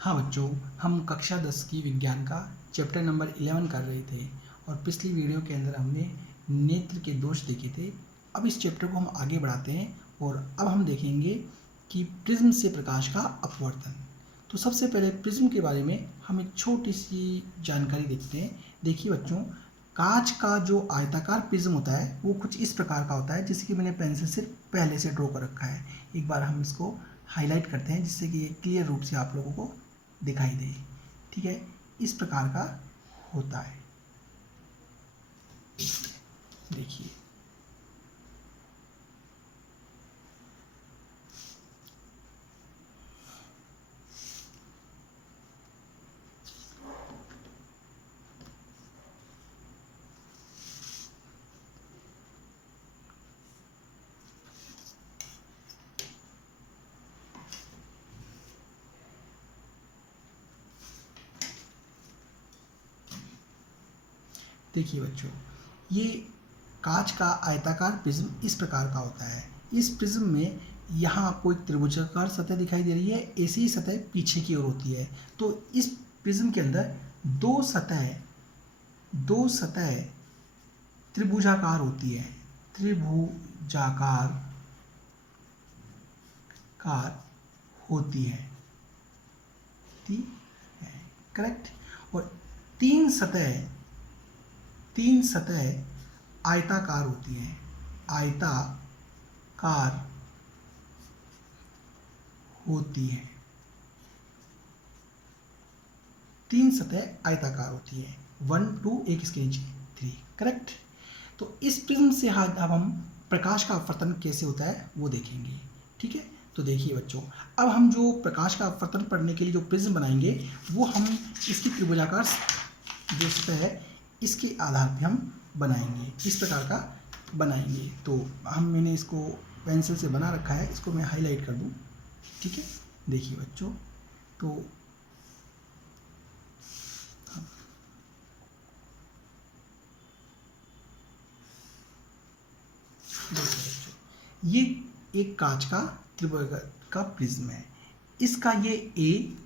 हाँ बच्चों, हम कक्षा 10 की विज्ञान का चैप्टर नंबर 11 कर रहे थे और पिछली वीडियो के अंदर हमने नेत्र के दोष देखे थे। अब इस चैप्टर को हम आगे बढ़ाते हैं और अब हम देखेंगे कि प्रिज्म से प्रकाश का अपवर्तन। तो सबसे पहले प्रिज्म के बारे में हम एक छोटी सी जानकारी देखते हैं। देखिए बच्चों, कांच का जो आयताकार प्रिज्म होता है वो कुछ इस प्रकार का होता है, जिससे कि मैंने पेंसिल से पहले से ड्रॉ कर रखा है। एक बार हम इसको हाईलाइट करते हैं जिससे कि ये क्लियर रूप से आप लोगों को दिखाई दे। ठीक है, इस प्रकार का होता है। देखिए, देखिए बच्चों, ये कांच का आयताकार प्रिज्म इस प्रकार का होता है। इस प्रिज्म में यहाँ आपको एक त्रिभुजाकार सतह दिखाई दे रही है, ऐसी ही सतह पीछे की ओर होती है। तो इस प्रिज्म के अंदर दो सतह त्रिभुजाकार होती है, त्रिभुजाकार होती है, ठीक है, करेक्ट। और तीन सतह आयताकार होती हैं, आयताकार होती है, तीन सतह आयताकार होती है। 1 2 एक इसके नीचे 3, करेक्ट। तो इस प्रिज्म से अब हम प्रकाश का अपवर्तन कैसे होता है वो देखेंगे। ठीक है, तो देखिए बच्चों, अब हम जो प्रकाश का अपवर्तन पढ़ने के लिए जो प्रिज्म बनाएंगे वो हम इसकी त्रिभुजाकार जो सतह है इसके आधार पे हम बनाएंगे, इस प्रकार का बनाएंगे। तो मैंने इसको पेंसिल से बना रखा है, इसको मैं हाईलाइट कर दूं। ठीक है, देखिए बच्चों, तो देखिए बच्चों, ये एक कांच का त्रिभुजाकार का प्रिज्म है। इसका ये ए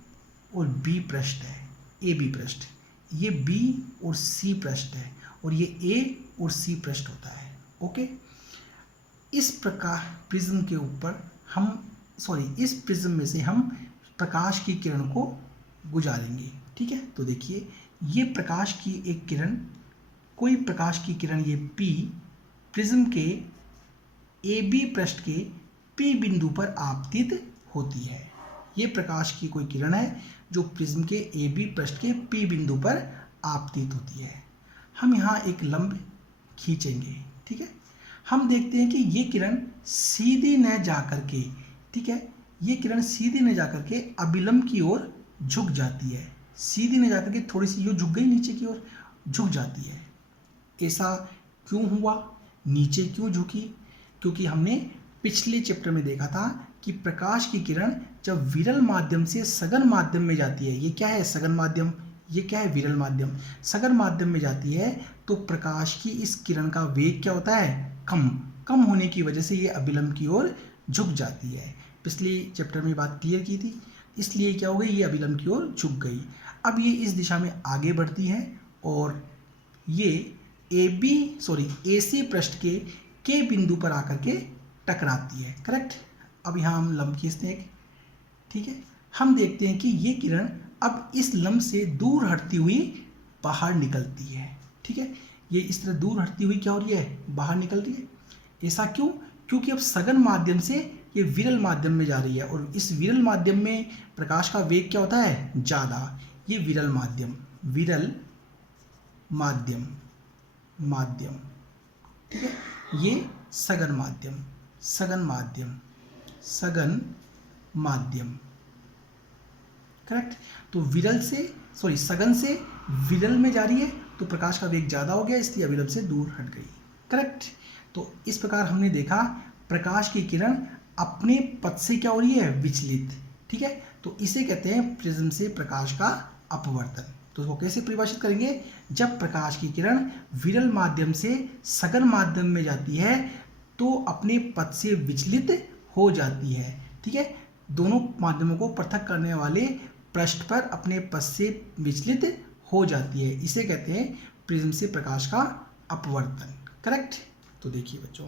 और बी पृष्ठ है, ए बी पृष्ठ, ये बी और सी पृष्ठ है और ये ए और सी पृष्ठ होता है। ओके, इस प्रकार प्रिज्म के ऊपर इस प्रिज्म में से हम प्रकाश की किरण को गुजारेंगे। ठीक है, तो देखिए, ये प्रकाश की एक किरण, कोई प्रकाश की किरण ये पी प्रिज्म के ए बी पृष्ठ के पी बिंदु पर आपतित होती है। ये प्रकाश की कोई किरण है जो प्रिज्म के ए बी पृष्ठ के पी बिंदु पर आपतित होती है। हम यहाँ एक लंब खींचेंगे। ठीक है, हम देखते हैं कि ये किरण सीधी न जाकर के, ठीक है, ये किरण सीधी न जाकर के अभिलंब की ओर झुक जाती है। सीधी न जाकर के थोड़ी सी यूँ झुक गई, नीचे की ओर झुक जाती है। ऐसा क्यों हुआ, नीचे क्यों झुकी? क्योंकि हमने पिछले चैप्टर में देखा था कि प्रकाश की किरण जब विरल माध्यम से सघन माध्यम में जाती है, ये क्या है सघन माध्यम, ये क्या है विरल माध्यम, सघन माध्यम में जाती है तो प्रकाश की इस किरण का वेग क्या होता है, कम होने की वजह से ये अभिलंब की ओर झुक जाती है। पिछले चैप्टर में बात क्लियर की थी, इसलिए क्या हो गई, ये अभिलंब की ओर झुक गई। अब ये इस दिशा में आगे बढ़ती है और ये ए सी पृष्ठ के बिंदु पर आकर के टकराती है, करेक्ट। अब यहाँ हम लंब खींचते हैं। ठीक है, हम देखते हैं कि ये किरण अब इस लंब से दूर हटती हुई बाहर निकलती है। ठीक है, ये इस तरह दूर हटती हुई क्या हो रही है, बाहर निकल रही है। ऐसा क्यों? क्योंकि अब सघन माध्यम से ये विरल माध्यम में जा रही है और इस विरल माध्यम में प्रकाश का वेग क्या होता है, ज़्यादा। ये विरल माध्यम, ठीक है, ये सघन माध्यम, करेक्ट। तो सघन से विरल में जा रही है तो प्रकाश का वेग ज़्यादा हो गया, इसलिए अभिलंब से दूर हट गई, करेक्ट। तो इस प्रकार हमने देखा प्रकाश की किरण अपने पथ से क्या हो रही है, विचलित। ठीक है, तो इसे कहते हैं प्रिज्म से प्रकाश का अपवर्तन। तो उसको कैसे परिभाषित करेंगे, जब प्रकाश की किरण विरल माध्यम से सघन माध्यम में जाती है तो अपने पथ से विचलित हो जाती है। ठीक है, दोनों माध्यमों को पृथक करने वाले पृष्ठ पर अपने पथ से विचलित हो जाती है। इसे कहते हैं प्रिज्म से प्रकाश का अपवर्तन। करेक्ट। तो देखिए बच्चों,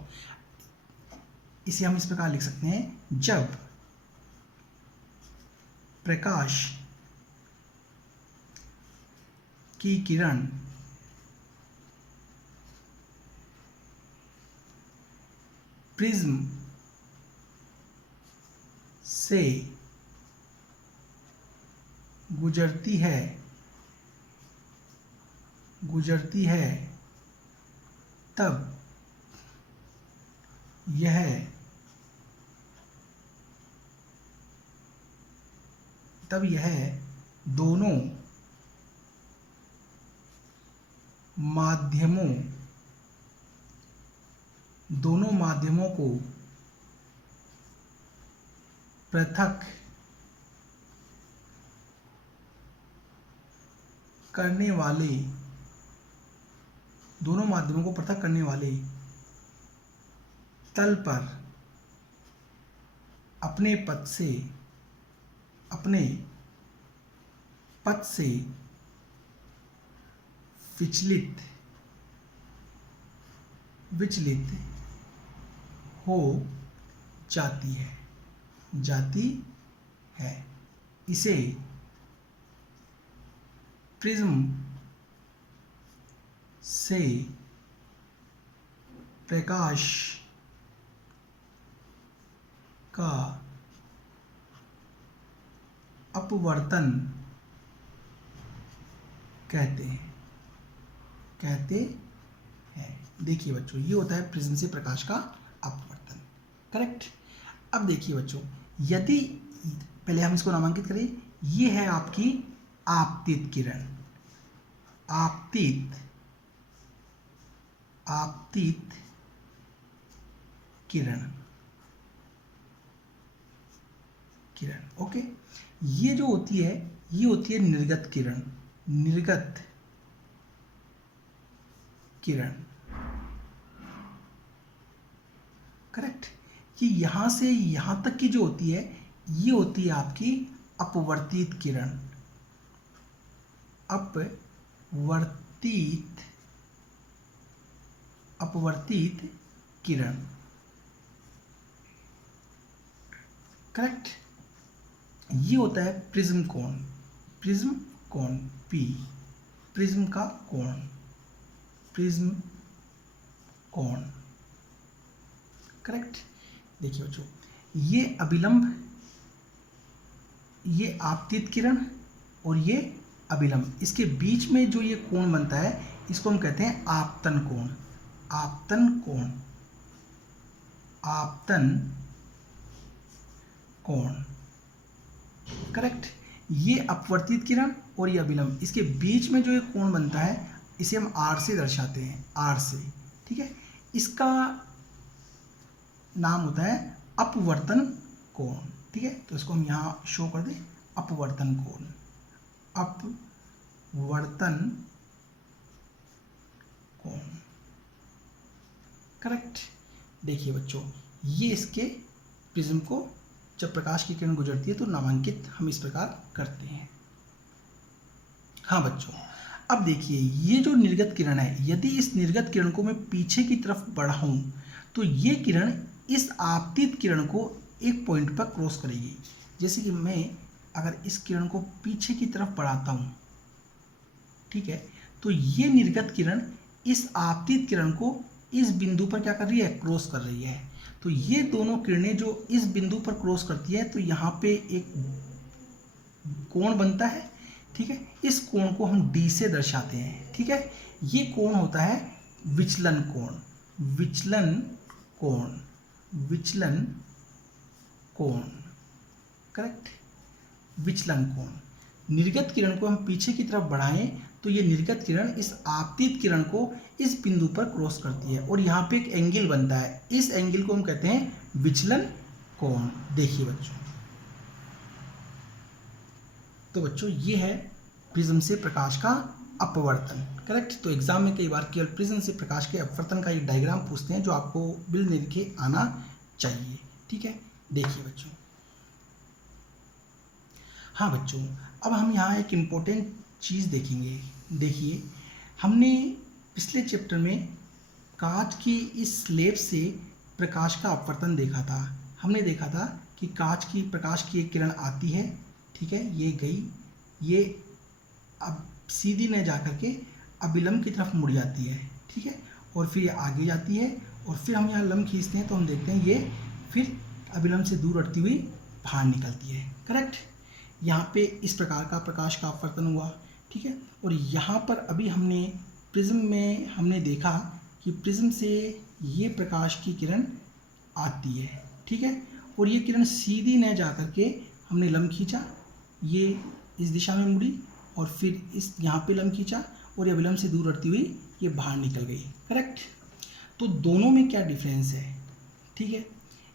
इसे हम इस प्रकार लिख सकते हैं, जब प्रकाश की किरण प्रिज्म से गुजरती है तब यह दोनों माध्यमों को पृथक करने वाले तल पर अपने पथ से विचलित हो जाती है। इसे प्रिज्म से प्रकाश का अपवर्तन कहते हैं। देखिए बच्चों, ये होता है प्रिज्म से प्रकाश का अपवर्तन। करेक्ट। अब देखिए बच्चों, यदि पहले हम इसको नामांकित करें, ये है आपकी आपतित किरण। आपतित किरण। ओके। ये जो होती है, ये होती है निर्गत किरण। करेक्ट। कि यहां से यहां तक की जो होती है, ये होती है आपकी अपवर्तित किरण। अपवर्तित किरण। करेक्ट। ये होता है प्रिज्म कोण P, प्रिज्म का कोण, प्रिज्म कोण। करेक्ट। देखिए बच्चों, ये अभिलंब, ये आपतित किरण और ये अभिलंब, इसके बीच में जो ये कोण बनता है, इसको हम कहते हैं आपतन कोण। करेक्ट। ये अपवर्तित किरण और ये अभिलंब, इसके बीच में जो ये कोण बनता है, इसे हम R से दर्शाते हैं, ठीक है। इसका नाम होता है अपवर्तन कोण। ठीक है, तो इसको हम यहाँ शो कर दें, अपवर्तन कोण। करेक्ट। देखिए बच्चों, ये इसके प्रिज्म को जब प्रकाश की किरण गुजरती है तो नामांकित हम इस प्रकार करते हैं। हाँ बच्चों, अब देखिए, ये जो निर्गत किरण है, यदि इस निर्गत किरण को मैं पीछे की तरफ बढ़ाऊं तो ये किरण इस आपतित किरण को एक पॉइंट पर क्रॉस करेगी। जैसे कि मैं अगर इस किरण को पीछे की तरफ बढ़ाता हूं, ठीक है, तो ये निर्गत किरण इस आपतित किरण को इस बिंदु पर क्या कर रही है, क्रॉस कर रही है। तो ये दोनों किरणें जो इस बिंदु पर क्रॉस करती है, तो यहाँ पे एक कोण बनता है। ठीक है, इस कोण को हम D से दर्शाते हैं। ठीक है, ये कोण होता है विचलन कोण। करेक्ट, विचलन कोण। निर्गत किरण को हम पीछे की तरफ बढ़ाएं तो ये निर्गत किरण इस आपतित किरण को इस बिंदु पर क्रॉस करती है और यहाँ पे एक एंगल बनता है। इस एंगल को हम कहते हैं विचलन कोण। देखिए बच्चों, तो बच्चों ये है प्रिज्म से प्रकाश का अपवर्तन। करेक्ट। तो एग्जाम में कई बार केवल प्रिज्म से प्रकाश के अपवर्तन का एक डायग्राम पूछते हैं, जो आपको बिल लिख के आना चाहिए। ठीक है, देखिए बच्चों, हाँ बच्चों, अब हम यहाँ एक इम्पोर्टेंट चीज़ देखेंगे। देखिए, हमने पिछले चैप्टर में कांच की इस स्लेब से प्रकाश का अपवर्तन देखा था। हमने देखा था कि प्रकाश की एक किरण आती है, ठीक है, ये गई, ये अब सीधी न जा कर के अभिलंब की तरफ मुड़ जाती है, ठीक है, और फिर ये आगे जाती है, और फिर हम यहाँ लंब खींचते हैं तो हम देखते हैं ये फिर अभिलंब से दूर हटती हुई बाहर निकलती है। करेक्ट। यहाँ पे इस प्रकार का प्रकाश का अपवर्तन हुआ, ठीक है। और यहाँ पर अभी हमने प्रिज्म में हमने देखा कि प्रिज्म से ये प्रकाश की किरण आती है, ठीक है, और ये किरण सीधी न जा कर के हमने लंब खींचा, ये इस दिशा में मुड़ी, और फिर इस यहाँ पे लंब खींचा, और ये अभिलंब से दूर हटती हुई ये बाहर निकल गई। करेक्ट। तो दोनों में क्या डिफरेंस है, ठीक है,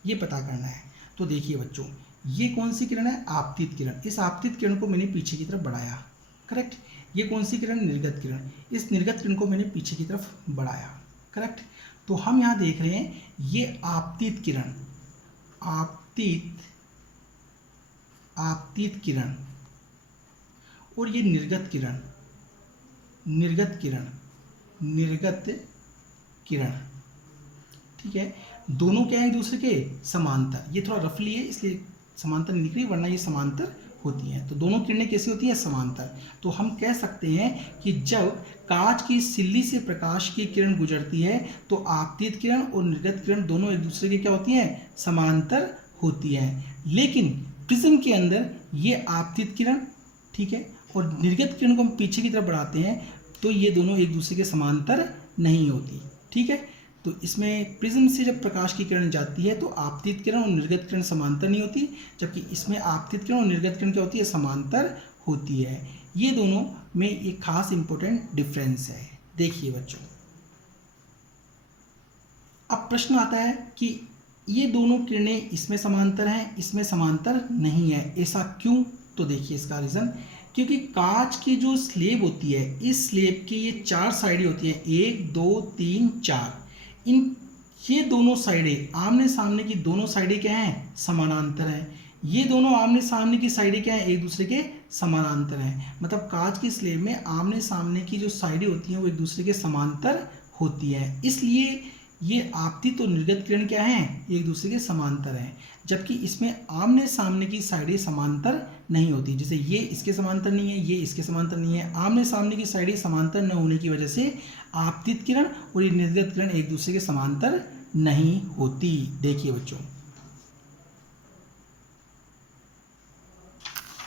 ये पता करना है। तो देखिए बच्चों, ये कौन सी किरण है? आपतित किरण। इस आपतित किरण को मैंने पीछे की तरफ बढ़ाया। करेक्ट। ये कौन सी किरण? निर्गत किरण। इस निर्गत किरण को मैंने पीछे की तरफ बढ़ाया। करेक्ट। तो हम यहाँ देख रहे हैं ये आपतित किरण, आपतित किरण, और ये निर्गत किरण, निर्गत किरण, ठीक है। दोनों क्या है? एक दूसरे के समांतर। ये थोड़ा रफली है इसलिए समांतर नहीं दिख रही, वरना ये समांतर होती हैं। तो दोनों किरणें कैसी होती हैं? समांतर। तो हम कह सकते हैं कि जब कांच की सिल्ली से प्रकाश की किरण गुजरती है तो आपतित किरण और निर्गत किरण दोनों एक दूसरे के क्या होती हैं? समांतर होती हैं। लेकिन प्रिज्म के अंदर ये आपतित किरण, ठीक है, और निर्गत किरण को हम पीछे की तरफ बढ़ाते हैं तो ये दोनों एक दूसरे के समांतर नहीं होती, ठीक है। तो इसमें प्रिज्म से जब प्रकाश की किरण जाती है तो आपतित किरण और निर्गत किरण समांतर नहीं होती, जबकि इसमें आपतित किरण और निर्गत किरण क्या होती है? समांतर होती है। ये दोनों में एक खास इंपॉर्टेंट डिफरेंस है। देखिए बच्चों, अब प्रश्न आता है कि ये दोनों किरणें इसमें समांतर हैं, इसमें समांतर नहीं है, ऐसा क्यों? तो देखिए इसका रीज़न, क्योंकि कांच की जो स्लेब होती है, इस स्लेब की ये 4 साइडें होती हैं, 1 2 3 4। ये दोनों साइडें आमने सामने की दोनों साइडें क्या हैं? समानांतर हैं। ये दोनों आमने सामने की साइडें क्या हैं? एक दूसरे के समानांतर हैं। मतलब कांच की स्लेब में आमने सामने की जो साइडें होती हैं वो एक दूसरे के समांतर होती हैं, इसलिए ये आपतित और निर्गत किरण क्या हैं? एक दूसरे के समांतर हैं। जबकि इसमें आमने सामने की साइडें समांतर नहीं होती, जैसे ये इसके समांतर नहीं है, ये इसके समांतर नहीं है। आमने सामने की साइडें समांतर न होने की वजह से आपतित किरण और ये निर्गत किरण एक दूसरे के समांतर नहीं होती। देखिए बच्चों,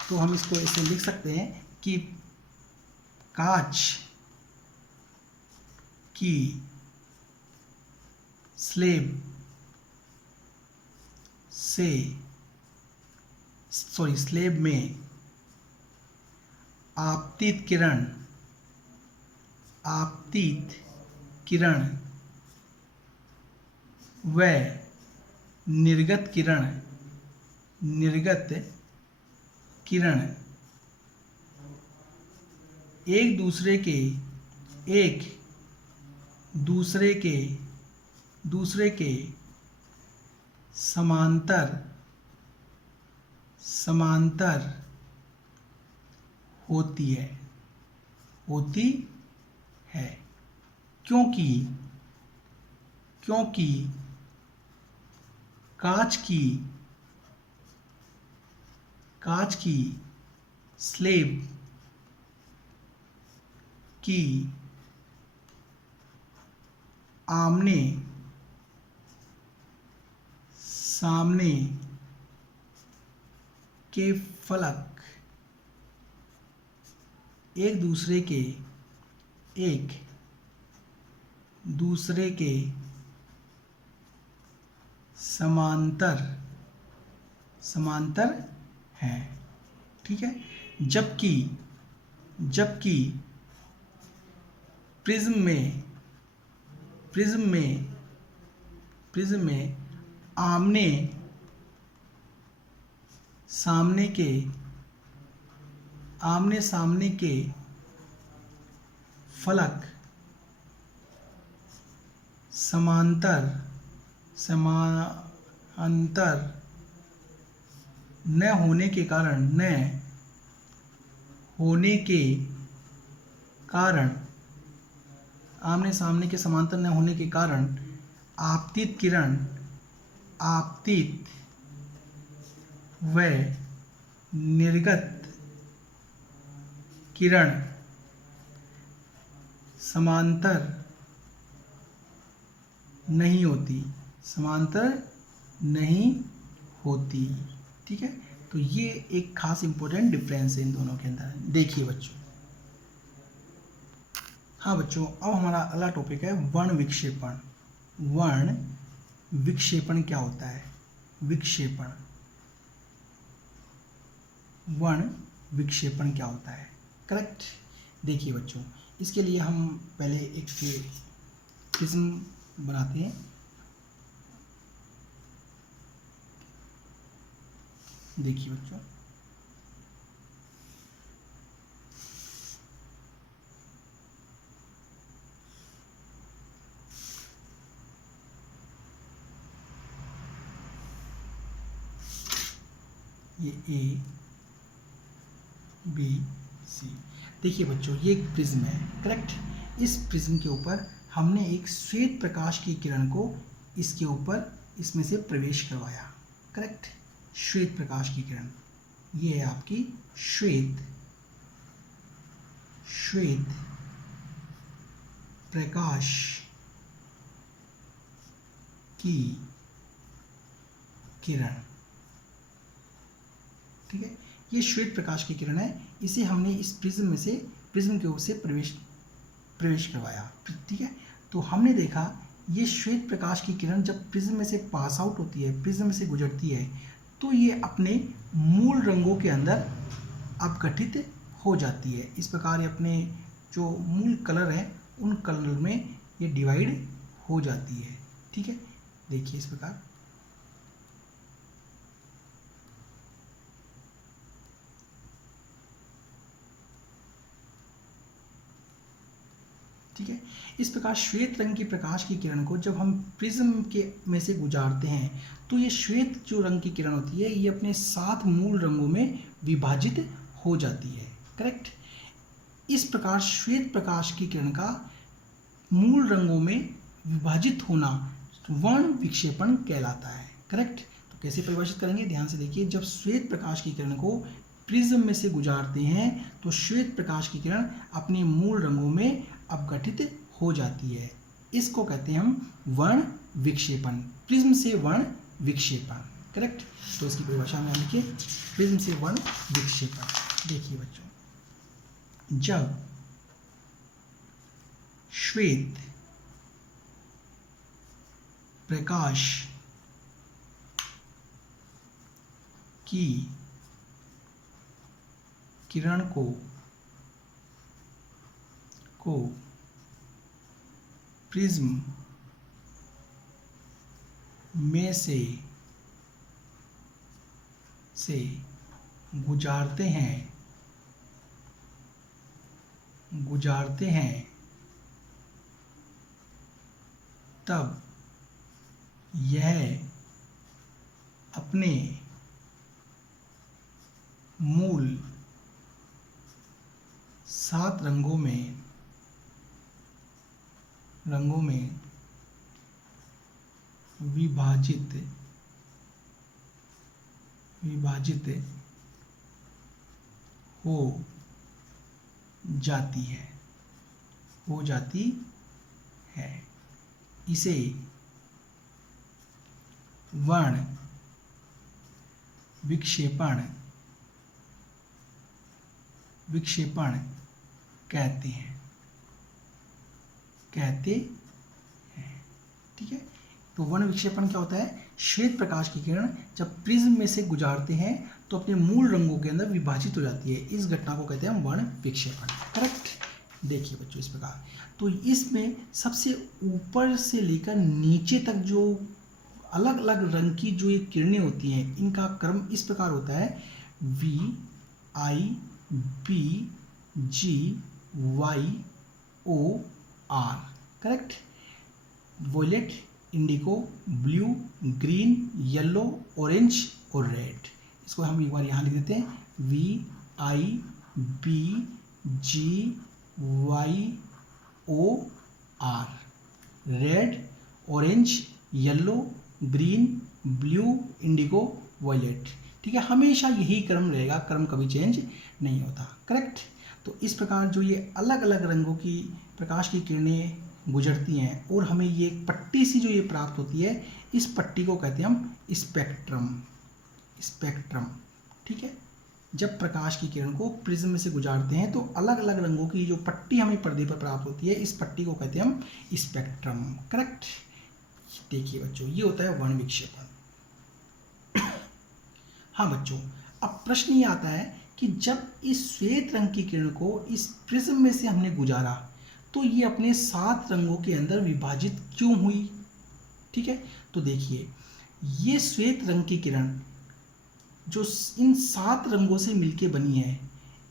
तो हम इसको ऐसे लिख सकते हैं कि कांच की स्लेब में आपतित किरण व निर्गत किरण एक दूसरे के समांतर होती है, क्योंकि कांच की स्लेब की आमने सामने के फलक एक दूसरे के समांतर हैं, ठीक है। जबकि प्रिज्म में आमने सामने के फलक समांतर न होने के कारण होने के कारण, आमने सामने के समांतर न होने के कारण आपतित किरण, आपतित व निर्गत किरण समांतर नहीं होती, समांतर नहीं होती। ठीक है, तो ये एक खास इंपॉर्टेंट डिफरेंस है इन दोनों के अंदर। देखिए बच्चों, हाँ बच्चों, अब हमारा अगला टॉपिक है वर्ण विक्षेपण। वर्ण विक्षेपण क्या होता है? विक्षेपण, वर्ण विक्षेपण क्या होता है? करेक्ट। देखिए बच्चों, इसके लिए हम पहले एक प्रिज्म बनाते हैं। देखिए बच्चों, ये ए बी सी। देखिए बच्चों, ये एक प्रिज्म है। करेक्ट। इस प्रिज्म के ऊपर हमने एक श्वेत प्रकाश की किरण को इसके ऊपर इसमें से प्रवेश करवाया। करेक्ट। श्वेत प्रकाश की किरण, ये है आपकी श्वेत प्रकाश की किरण। ठीक है, ये श्वेत प्रकाश की किरण है। इसे हमने इस प्रिज्म में से, प्रिज्म के ऊपर से प्रवेश करवाया। ठीक है, तो हमने देखा ये श्वेत प्रकाश की किरण जब प्रिज्म में से पास आउट होती है, प्रिज्म में से गुजरती है, तो ये अपने मूल रंगों के अंदर अपघटित हो जाती है। इस प्रकार ये अपने जो मूल कलर है उन कलर में ये डिवाइड हो जाती है। ठीक है, देखिए इस प्रकार। ठीक है, इस प्रकार श्वेत रंग की प्रकाश की किरण को जब हम प्रिज्म के में से गुजारते हैं तो ये श्वेत जो रंग की किरण होती है ये अपने 7 मूल रंगों में विभाजित हो जाती है। करेक्ट। इस प्रकार श्वेत प्रकाश की किरण का मूल रंगों में विभाजित होना वर्ण विक्षेपण कहलाता है। करेक्ट। तो कैसे परिभाषित करेंगे, ध्यान से देखिए। जब श्वेत प्रकाश की किरण को प्रिज्म में से गुजारते हैं तो श्वेत प्रकाश की किरण अपने मूल रंगों में अपघटित हो जाती है। इसको कहते हैं हम वर्ण विक्षेपण, प्रिज्म से वर्ण विक्षेपण। करेक्ट। तो इसकी परिभाषा में लिखिए प्रिज्म से वर्ण विक्षेपण। देखिए बच्चों, जब श्वेत प्रकाश की किरण को प्रिज्म में से गुजारते हैं तब यह अपने मूल 7 रंगों में विभाजित हो जाती है। इसे वर्ण विक्षेपण कहते हैं। ठीक है, तो वर्ण विक्षेपण क्या होता है? श्वेत प्रकाश की किरण जब प्रिज्म में से गुजारते हैं तो अपने मूल रंगों के अंदर विभाजित हो जाती है। इस घटना को कहते हैं हम वर्ण विक्षेपण। करेक्ट। देखिए बच्चों, इस प्रकार तो इसमें सबसे ऊपर से लेकर नीचे तक जो अलग अलग रंग की जो ये किरणें होती हैं, इनका क्रम इस प्रकार होता है VIBGYOR। Correct. Violet, indigo, blue, green, yellow, orange और रेड। इसको हम एक बार यहाँ लिख देते हैं VIBGYOR। BGYOR, red, orange, yellow, green, blue, indigo, violet. ठीक है, हमेशा यही क्रम रहेगा, क्रम कभी चेंज नहीं होता। करेक्ट। तो इस प्रकार जो ये अलग अलग रंगों की प्रकाश की किरणें गुजरती हैं और हमें ये एक पट्टी सी जो ये प्राप्त होती है, इस पट्टी को कहते हैं हम स्पेक्ट्रम। स्पेक्ट्रम। ठीक है, जब प्रकाश की किरण को प्रिज्म में से गुजारते हैं तो अलग अलग रंगों की जो पट्टी हमें पर्दे पर प्राप्त होती है, इस पट्टी को कहते हैं हम स्पेक्ट्रम। करेक्ट। देखिए बच्चों, ये होता है वर्ण विक्षेपण। हाँ बच्चों, अब प्रश्न ये आता है कि जब इस श्वेत रंग की किरण को इस प्रिज्म में से हमने गुजारा तो ये अपने 7 रंगों के अंदर विभाजित क्यों हुई। ठीक है, तो देखिए, ये श्वेत रंग की किरण जो इन 7 रंगों से मिलके बनी है,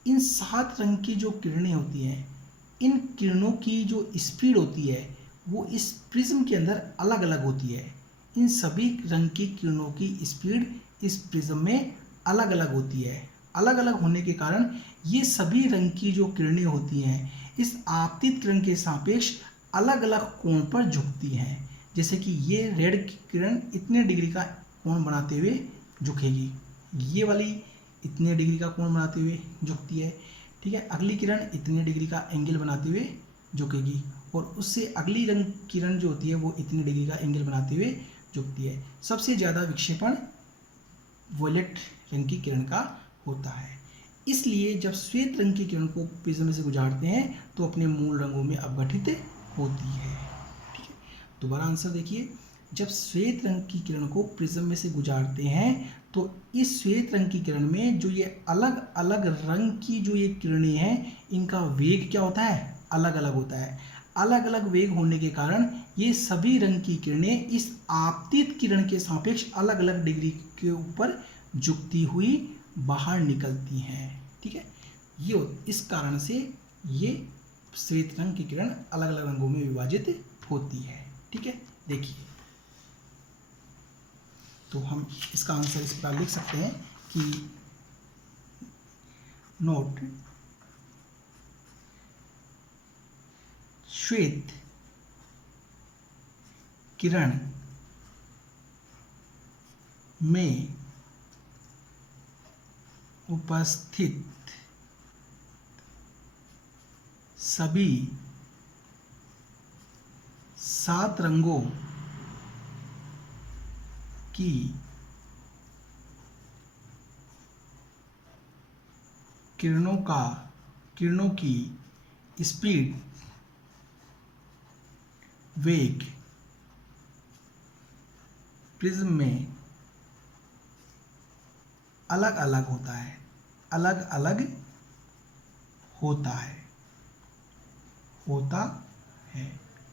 इन 7 रंग की जो किरणें होती हैं, इन किरणों की जो स्पीड होती है वो इस प्रिज्म के अंदर अलग अलग होती है। इन सभी रंग की किरणों की स्पीड इस प्रिज्म में अलग अलग होती है। अलग अलग होने के कारण ये सभी रंग की जो किरणें होती हैं, इस आपतित किरण के सापेक्ष अलग अलग कोण पर झुकती हैं। जैसे कि ये रेड किरण इतने डिग्री का कोण बनाते हुए झुकेगी, ये वाली इतने डिग्री का कोण बनाते हुए झुकती है। ठीक है, अगली किरण इतने डिग्री का एंगल बनाते हुए झुकेगी और उससे अगली रंग किरण जो होती है वो इतने डिग्री का एंगल बनाते हुए झुकती है। सबसे ज़्यादा विक्षेपण वॉयलेट रंग की किरण का होता है। इसलिए जब श्वेत रंग की किरण को प्रिज्म में से गुजारते हैं तो अपने मूल रंगों में अपघटित होती है। ठीक है, दोबारा आंसर देखिए, जब श्वेत रंग की किरण को प्रिज्म में से गुजारते हैं तो इस श्वेत रंग की किरण में जो ये अलग अलग रंग की जो ये किरणें हैं, इनका वेग क्या होता है, अलग अलग होता है। अलग अलग वेग होने के कारण ये सभी रंग की किरणें इस आपतित किरण के सापेक्ष अलग अलग डिग्री के ऊपर झुकती हुई बाहर निकलती हैं। ठीक है, ये इस कारण से ये श्वेत रंग की किरण अलग अलग रंगों में विभाजित होती है। ठीक है, देखिए, तो हम इसका आंसर इस प्रकार लिख सकते हैं कि नोट, श्वेत किरण में उपस्थित सभी 7 रंगों की किरणों की स्पीड, वेग प्रिज्म में अलग अलग होता है। अलग अलग होता है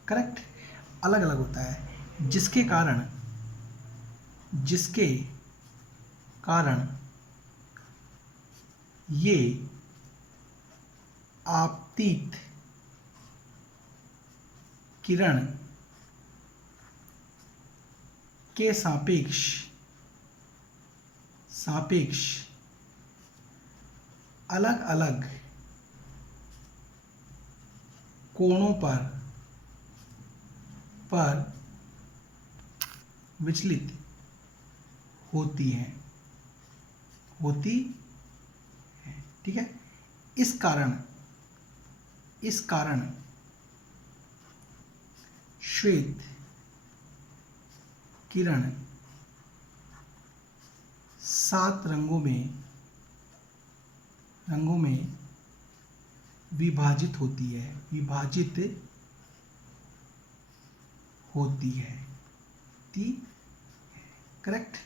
करेक्ट, अलग अलग होता है, जिसके कारण ये आपतित किरण के सापेक्ष अलग अलग कोणों पर विचलित होती है। ठीक है, इस कारण श्वेत किरण 7 रंगों में विभाजित होती है। करेक्ट।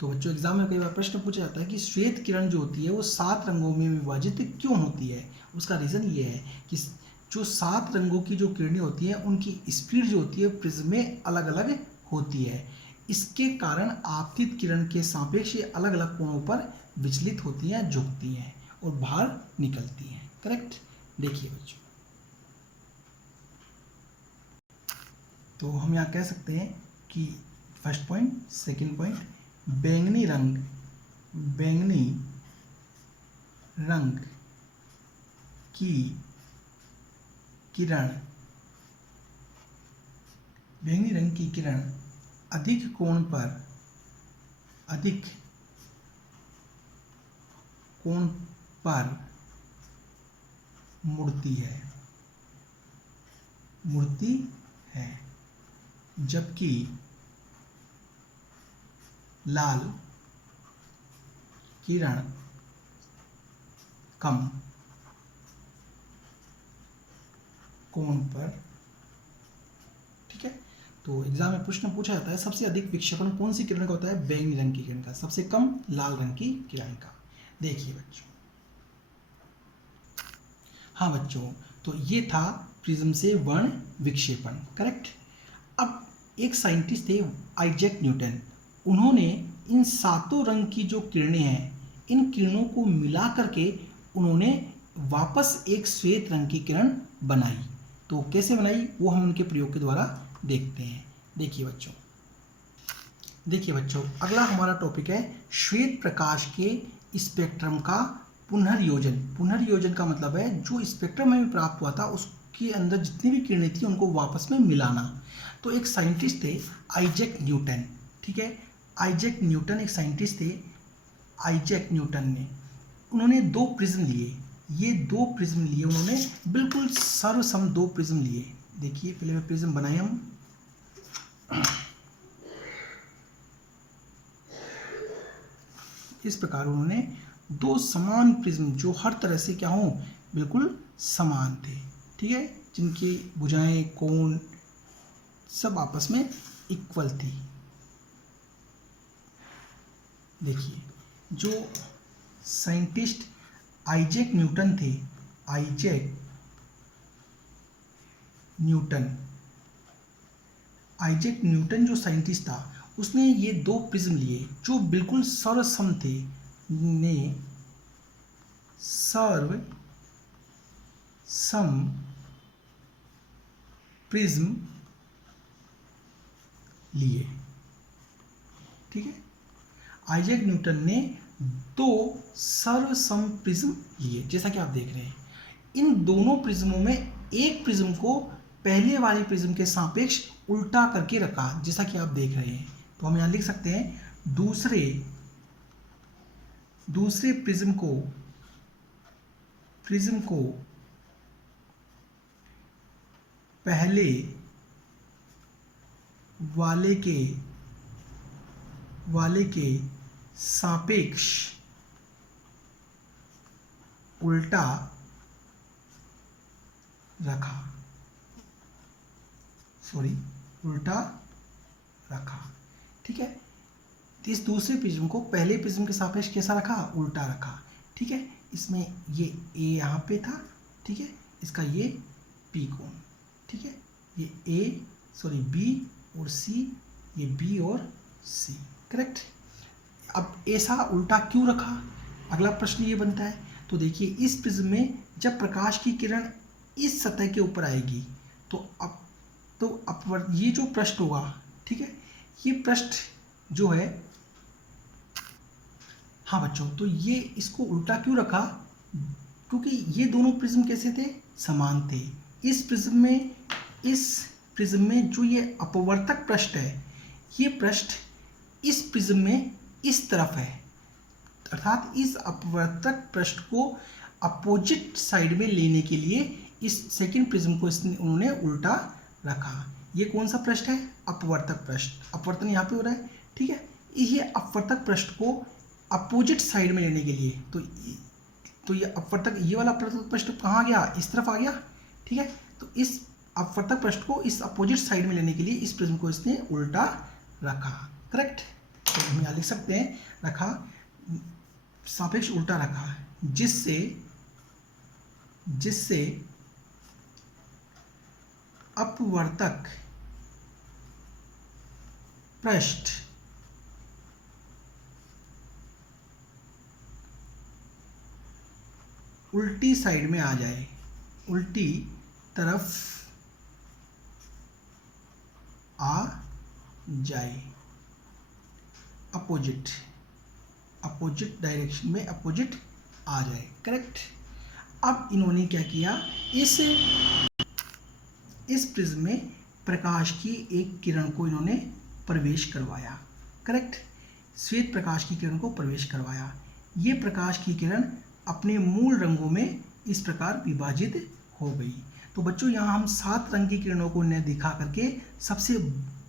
तो बच्चों, एग्जाम में कई बार प्रश्न पूछा जाता है कि श्वेत किरण जो होती है वो 7 रंगों में विभाजित क्यों होती है। उसका रीज़न ये है कि जो 7 रंगों की जो किरणें होती हैं उनकी स्पीड जो होती है प्रिज्म में अलग अलग होती है। इसके कारण आपतित किरण के सापेक्ष ये अलग अलग कोणों पर विचलित होती हैं, झुकती हैं और बाहर निकलती हैं। करेक्ट। देखिए बच्चों, तो हम यहाँ कह सकते हैं कि फर्स्ट पॉइंट, सेकंड पॉइंट, बैंगनी रंग की किरण, बैंगनी रंग की किरण अधिक कोण पर मुड़ती है, जबकि लाल किरण कम कोण पर, ठीक है। तो एग्जाम में प्रश्न पूछा जाता है सबसे अधिक विक्षेपण कौन सी किरण का होता है? बैंगनी रंग की किरण का। सबसे कम लाल रंग की किरण का। देखिए बच्चों, हाँ बच्चों, तो ये था प्रिज्म से वर्ण विक्षेपण, करेक्ट। अब एक साइंटिस्ट थे आइजैक न्यूटन, उन्होंने इन सातों रंग की जो किरणें हैं, इन किरणों को मिला करके उन्होंने वापस एक श्वेत रंग की किरण बनाई। तो कैसे बनाई वो हम उनके प्रयोग के द्वारा देखते हैं। देखिए बच्चों, अगला हमारा टॉपिक है श्वेत प्रकाश के स्पेक्ट्रम का पुनर्योजन। पुनर्योजन का मतलब है जो स्पेक्ट्रम हमें प्राप्त हुआ था उसके अंदर जितनी भी किरणें थी उनको वापस में मिलाना। तो एक साइंटिस्ट थे आइजैक न्यूटन, ठीक है। आइजैक न्यूटन एक साइंटिस्ट थे। आइजैक न्यूटन ने उन्होंने दो प्रिज्म लिए, ये दो प्रिज्म लिए उन्होंने, बिल्कुल सर्वसम दो प्रिज्म लिए। देखिए पहले मैं प्रिज्म बनाए हम, इस प्रकार उन्होंने दो समान प्रिज्म जो हर तरह से क्या हों, बिल्कुल समान थे, ठीक है, जिनकी भुजाएं कोण सब आपस में इक्वल थी। देखिए जो साइंटिस्ट आइजैक न्यूटन थे, आइजैक न्यूटन जो साइंटिस्ट था उसने ये दो प्रिज्म लिए जो बिल्कुल सर्वसम थे, ने सर्व सम प्रिज्म लिए, ठीक है। आइजैक न्यूटन ने दो सर्वसम प्रिज्म लिए, जैसा कि आप देख रहे हैं। इन दोनों प्रिज्मों में एक प्रिज्म को पहले वाले प्रिज्म के सापेक्ष उल्टा करके रखा, जैसा कि आप देख रहे हैं। तो हम यहां लिख सकते हैं दूसरे प्रिज्म को पहले वाले के सापेक्ष उल्टा रखा, ठीक है। तो इस दूसरे प्रिज्म को पहले प्रिज्म के सापेक्ष कैसा रखा? उल्टा रखा, ठीक है। इसमें ये ए यहाँ पे था, ठीक है, इसका ये पी कोण, ठीक है, ये बी और सी, ये बी और सी, करेक्ट। अब ऐसा उल्टा क्यों रखा, अगला प्रश्न ये बनता है। तो देखिए इस प्रिज्म में जब प्रकाश की किरण इस सतह के ऊपर आएगी तो अपवर्त ये जो पृष्ठ होगा, ठीक है, ये पृष्ठ जो है, हाँ बच्चों, तो ये इसको उल्टा क्यों रखा? क्योंकि ये दोनों प्रिज्म कैसे थे? समान थे। इस प्रिज्म में जो ये अपवर्तक पृष्ठ है, ये पृष्ठ इस प्रिज्म में इस तरफ है, अर्थात इस अपवर्तक पृष्ठ को अपोजिट साइड में लेने के लिए इस सेकंड प्रिज्म को उन्होंने उल्टा रखा। ये कौन सा पृष्ठ है? अपवर्तक पृष्ठ। अपवर्तन यहाँ पे हो रहा है, ठीक है। ये अपवर्तक पृष्ठ को अपोजिट साइड में लेने के लिए तो ये अपवर्तक, ये वाला अपवर्तक पृष्ठ कहाँ गया? इस तरफ आ गया, ठीक है। तो इस अपवर्तक पृष्ठ को इस अपोजिट साइड में लेने के लिए इस प्रिज्म को इसने उल्टा रखा, करेक्ट। तो हम यहाँ लिख सकते हैं रखा, सापेक्ष उल्टा रखा, जिससे अपवर्तक पृष्ठ उल्टी साइड में आ जाए, उल्टी तरफ आ जाए, अपोजिट डायरेक्शन में अपोजिट आ जाए, करेक्ट। अब इन्होंने क्या किया, इस प्रिज्म में प्रकाश की एक किरण को इन्होंने प्रवेश करवाया, करेक्ट, श्वेत प्रकाश की किरण को प्रवेश करवाया। ये प्रकाश की किरण अपने मूल रंगों में इस प्रकार विभाजित हो गई। तो बच्चों यहाँ हम 7 रंग की किरणों को ने दिखा करके सबसे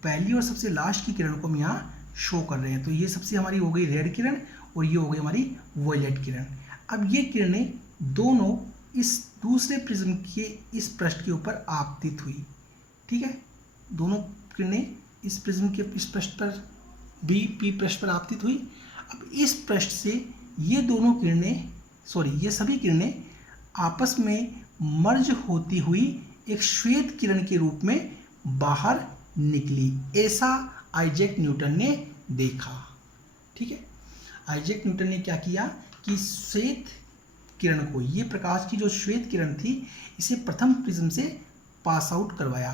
पहली और सबसे लास्ट की किरण को हम यहाँ शो कर रहे हैं। तो ये सबसे हमारी हो गई रेड किरण और ये हो गई हमारी वॉयलेट किरण। अब ये किरणें दोनों इस दूसरे प्रिज्म के इस पृष्ठ के ऊपर आपतित हुई, ठीक है, दोनों किरणें इस प्रिज्म के इस पृष्ठ पर पी पृष्ठ पर आपतित हुई। अब इस पृष्ठ से ये दोनों किरणें ये सभी किरणें आपस में मर्ज होती हुई एक श्वेत किरण के रूप में बाहर निकली, ऐसा आइजैक न्यूटन ने देखा, ठीक है। आइजैक न्यूटन ने क्या किया कि श्वेत किरण को, ये प्रकाश की जो श्वेत किरण थी, इसे प्रथम प्रिज्म से पास आउट करवाया,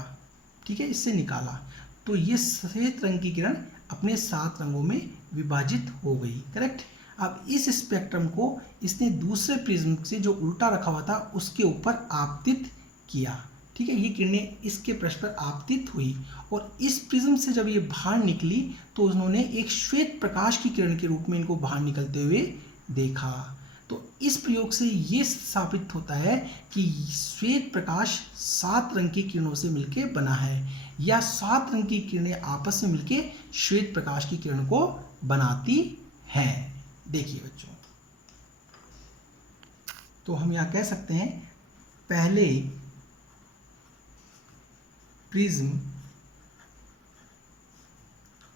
ठीक है, इससे निकाला। तो ये श्वेत रंग की किरण अपने 7 रंगों में विभाजित हो गई, करेक्ट। अब इस स्पेक्ट्रम को इसने दूसरे प्रिज्म से जो उल्टा रखा हुआ था उसके ऊपर आपतित किया, ठीक है। ये किरणें इसके पृष्ठ पर आपतित हुई और इस प्रिज्म से जब ये बाहर निकली तो उन्होंने एक श्वेत प्रकाश की किरण के रूप में इनको बाहर निकलते हुए देखा। तो इस प्रयोग से ये साबित होता है कि श्वेत प्रकाश 7 रंग की किरणों से मिलकर बना है, या 7 रंग की किरणें आपस में मिलकर श्वेत प्रकाश की किरण को बनाती हैं। देखिए बच्चों, तो हम यहाँ कह सकते हैं पहले प्रिज्म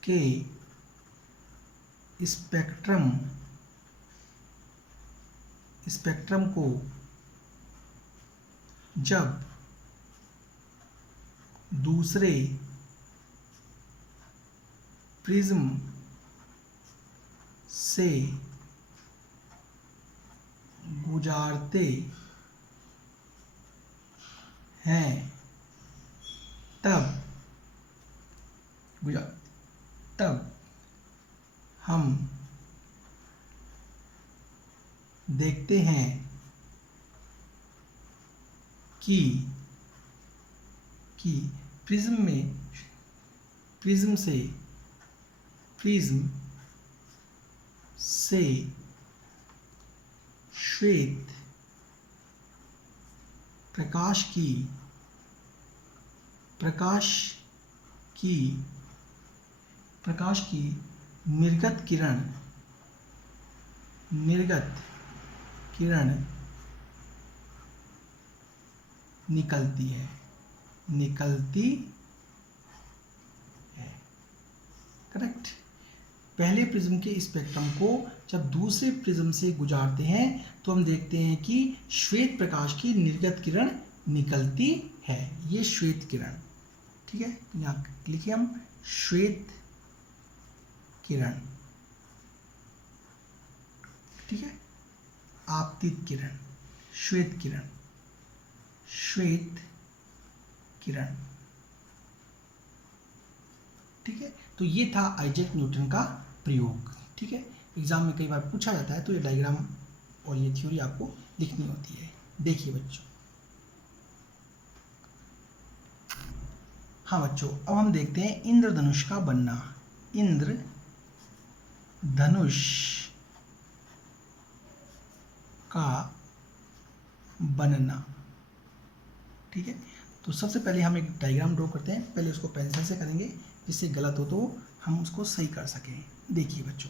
के स्पेक्ट्रम को जब दूसरे प्रिज्म से गुजारते हैं तब हम देखते हैं कि प्रिज्म से श्वेत प्रकाश की निर्गत किरण निकलती है, करेक्ट। पहले प्रिज्म के स्पेक्ट्रम को जब दूसरे प्रिज्म से गुजारते हैं तो हम देखते हैं कि श्वेत प्रकाश की निर्गत किरण निकलती है, ये श्वेत किरण, ठीक है। यहाँ लिखिए हम श्वेत किरण, ठीक है, आपतित किरण, श्वेत किरण, ठीक है। तो ये था आइजैक न्यूटन का प्रयोग, ठीक है। एग्जाम में कई बार पूछा जाता है तो ये डायग्राम और ये थ्योरी आपको लिखनी होती है। देखिए बच्चों, हाँ बच्चों, अब हम देखते हैं इंद्रधनुष का बनना। इंद्रधनुष का बनना, ठीक है। तो सबसे पहले हम एक डायग्राम ड्रॉ करते हैं, पहले उसको पेंसिल से करेंगे जिससे गलत हो तो हम उसको सही कर सकें। देखिए बच्चों,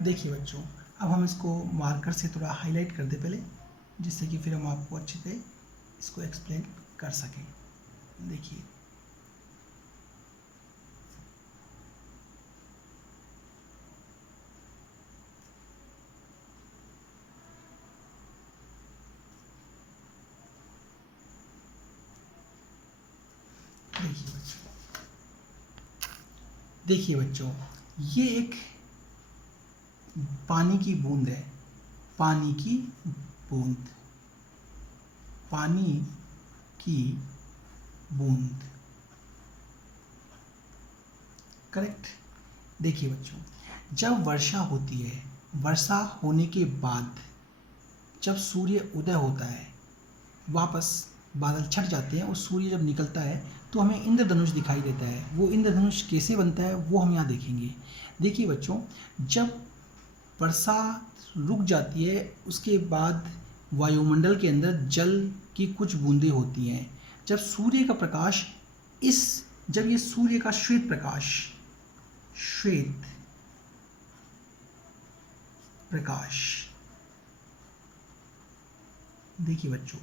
देखिए बच्चों, अब हम इसको मार्कर से थोड़ा हाईलाइट कर दें पहले, जिससे कि फिर हम आपको अच्छे से इसको एक्सप्लेन कर सकें। देखिए देखिए बच्चों, देखिए बच्चों, ये एक पानी की बूंद है, पानी की बूंद, पानी की बूंद, करेक्ट। देखिए बच्चों, जब वर्षा होती है, वर्षा होने के बाद जब सूर्य उदय होता है, वापस बादल छट जाते हैं और सूर्य जब निकलता है तो हमें इंद्रधनुष दिखाई देता है। वो इंद्रधनुष कैसे बनता है वो हम यहाँ देखेंगे। देखिए बच्चों, जब वर्षा रुक जाती है उसके बाद वायुमंडल के अंदर जल की कुछ बूंदें होती हैं। जब सूर्य का प्रकाश जब ये सूर्य का श्वेत प्रकाश, देखिए बच्चों,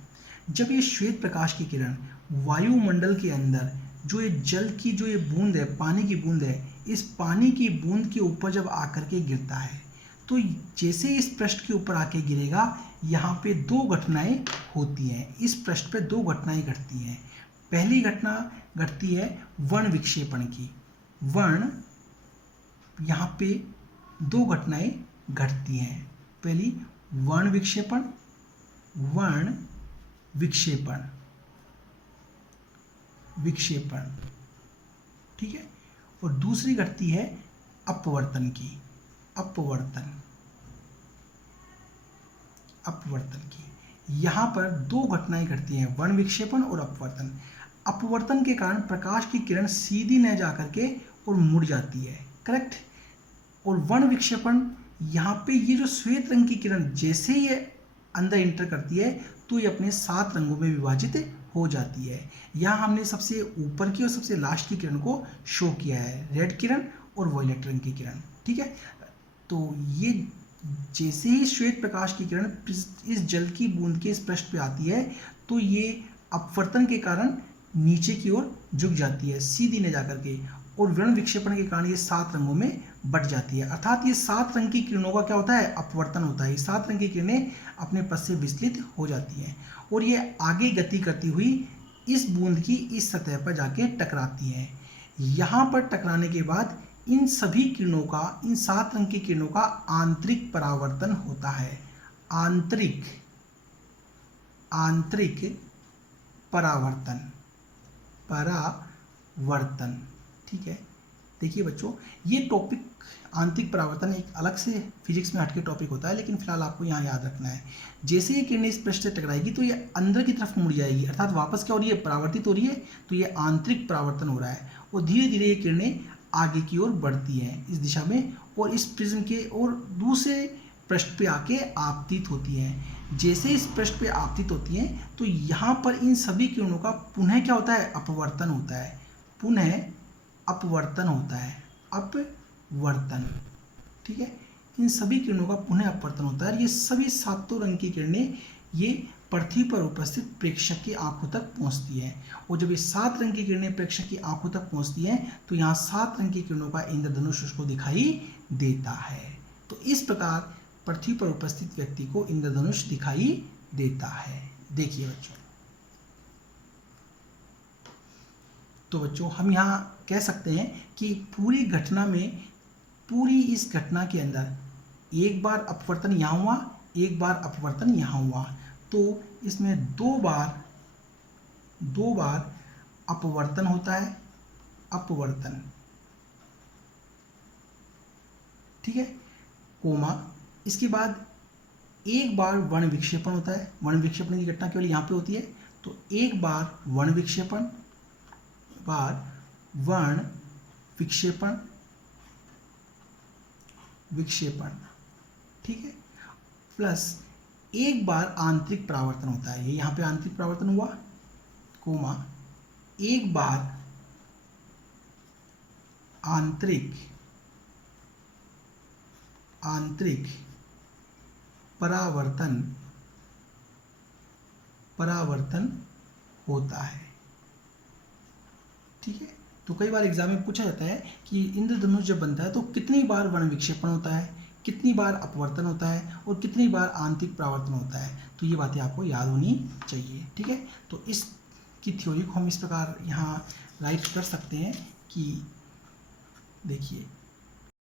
जब ये श्वेत प्रकाश की किरण वायुमंडल के अंदर जो ये जल की जो ये बूंद है, पानी की बूंद है, इस पानी की बूंद के ऊपर जब आकर के गिरता है तो जैसे इस पृष्ठ के ऊपर आके गिरेगा, यहाँ पे दो घटनाएं होती हैं। इस पृष्ठ पे दो घटनाएं घटती हैं। पहली घटना घटती है वर्ण विक्षेपण की। वर्ण, यहाँ पे दो घटनाएं घटती हैं। पहली वर्ण विक्षेपण, वर्ण विक्षेपण, विक्षेपण, ठीक है। और दूसरी घटती है अपवर्तन की, अपवर्तन, अपवर्तन की। यहां पर दो घटनाएं घटती हैं, वर्ण विक्षेपण और अपवर्तन। अपवर्तन के कारण प्रकाश की किरण सीधी न जाकर के और मुड़ जाती है, करेक्ट। और वर्ण विक्षेपण, यहाँ पे ये जो श्वेत रंग की किरण जैसे ही ये अंदर इंटर करती है तो ये अपने 7 रंगों में विभाजित हो जाती है। यहाँ हमने सबसे ऊपर की और सबसे लास्ट की किरण को शो किया है, रेड किरण और वॉयलेट रंग की किरण, ठीक है। तो ये जैसे ही श्वेत प्रकाश की किरण इस जल की बूंद के इस पृष्ठ पे आती है तो ये अपवर्तन के कारण नीचे की ओर झुक जाती है, सीधी न जाकर के, और वर्ण विक्षेपण के कारण ये 7 रंगों में बट जाती है। अर्थात ये 7 रंग की किरणों का क्या होता है, अपवर्तन होता है। ये 7 रंग की किरणें अपने पथ से विचलित हो जाती हैं और ये आगे गति करती हुई इस बूंद की इस सतह पर जाके टकराती हैं। यहाँ पर टकराने के बाद इन सभी किरणों का, इन 7 रंग की किरणों का आंतरिक परावर्तन होता है। आंतरिक परावर्तन, परावर्तन, ठीक है। देखिए बच्चों, ये टॉपिक आंतरिक परावर्तन एक अलग से फिजिक्स में हटके टॉपिक होता है, लेकिन फिलहाल आपको यहाँ याद रखना है। जैसे ये किरणें इस पृष्ठ से टकराएगी तो ये अंदर की तरफ मुड़ जाएगी, अर्थात वापस क्या हो रही है, परावर्तित हो रही है। तो ये आंतरिक परावर्तन हो रहा है और धीरे धीरे ये किरणें आगे की ओर बढ़ती हैं इस दिशा में और इस प्रिज्म के और दूसरे पृष्ठ पे आके आपतित होती हैं। जैसे इस पृष्ठ पे आपतित होती हैं तो यहाँ पर इन सभी किरणों का पुनः क्या होता है, अपवर्तन होता है। पुनः अपवर्तन होता है, अपवर्तन, ठीक है। इन सभी किरणों का पुनः अपवर्तन होता है। ये सभी 7 रंग की किरणें ये पृथ्वी पर उपस्थित प्रेक्षक की आंखों तक पहुंचती हैं और जब ये 7 रंग की किरणें प्रेक्षक की आंखों तक पहुंचती हैं तो यहाँ 7 रंग की किरणों का इंद्रधनुष उसको दिखाई देता है। तो इस प्रकार पृथ्वी पर उपस्थित व्यक्ति को इंद्रधनुष दिखाई देता है। देखिए बच्चों, तो बच्चों हम यहाँ कह सकते हैं कि पूरी घटना में, पूरी इस घटना के अंदर एक बार अपवर्तन यहाँ हुआ, एक बार अपवर्तन यहाँ हुआ, तो इसमें दो बार अपवर्तन होता है, अपवर्तन, ठीक है, कोमा। इसके बाद एक बार वर्ण विक्षेपण होता है। वर्ण विक्षेपण की घटना केवल यहाँ पे होती है, तो एक बार वर्ण विक्षेपण, विक्षेपण, ठीक है, प्लस एक बार आंतरिक परावर्तन होता है। ये यहाँ पे आंतरिक परावर्तन हुआ, कोमा, एक बार आंतरिक परावर्तन होता है। ठीक है, तो कई बार एग्जाम में पूछा जाता है कि इंद्रधनुष जब बनता है तो कितनी बार वर्ण विक्षेपण होता है, कितनी बार अपवर्तन होता है और कितनी बार आंतरिक परावर्तन होता है। तो ये बातें आपको याद होनी चाहिए। ठीक है, तो इसकी थ्योरी को हम इस प्रकार यहाँ राइट कर सकते हैं कि देखिए